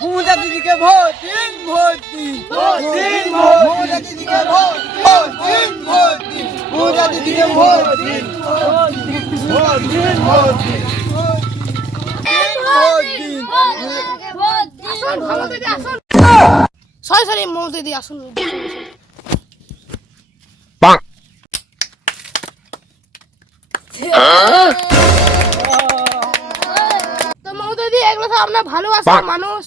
মমতা দিদিকে ভোট দিন ভোট দিন ভোট দিন মমতা দিদিকে ভোট ভোট দিন ভোট দিন মমতা দিদিকে ভোট দিন ভোট দিন ভোট দিন সরি সরি মমতা দিদি আসুন আপনার ভালোবাসার মানুষ।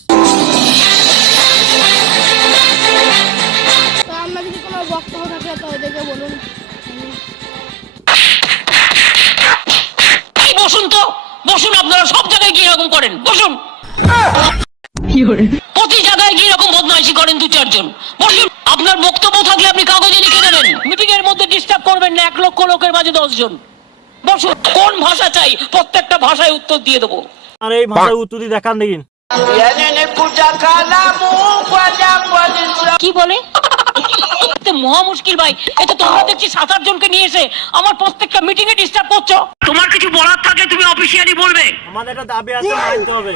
তো আপনার যদি কোনো বক্তব্য থাকে তো এদেরকে বলুন। বসুন তো। বসুন আপনারা সব জায়গায় এরকম করেন। বসুন। প্রতি জায়গায় কি এরকম বদমাইশি করেন দু চারজন। বসুন আপনার বক্তব্য থাকলে আপনি কাগজে লিখে দেবেন। মিটিং এর মধ্যে ডিস্টার্ব করবেন না এক লক্ষ লোকের মাঝে দশ জন বসুন কোন ভাষা চাই? প্রত্যেকটা ভাষায় উত্তর দিয়ে দেবো। আর এই ভাষায় উত্তর দেখান দেখিন। কি বলে? মহা মুশকিল ভাই। এটা তোমরা দেখছি সাত আট জনকে নিয়ে এসে আমার প্রত্যেকটা মিটিং এ ডিস্টার্ব করছ। তোমার কিছু বলার থাকলে তুমি অফিসিয়ালি বলবে। আমাদের একটা দাবি আছে মানতে হবে।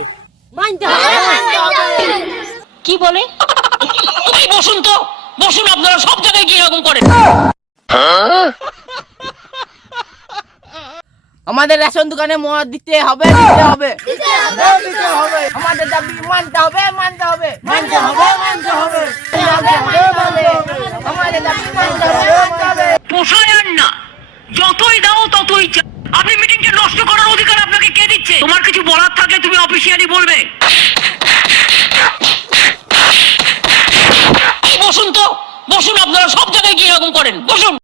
কি বলে? বসুন তো। বসুন আপনারা সব জায়গায় কি এরকম করেন। আমাদের রেশন দোকানে মদ দিতে হবে দিতে হবে। আমাদের দাবি মানতে হবে মানতে হবে। মানতে হবে মানতে হবে। আমাদের দাবি মানতে হবে মানতে হবে। পোষায় না। যতই দাও ততই আপনি মিটিংটা নষ্ট করার অধিকার আপনাকে কে দিচ্ছে? তোমার কিছু বলার থাকলে তুমি অফিসিয়ালি বলবে। বসুন তো বসুন আপনারা সব জায়গায় কি এরকম করেন। বসুন।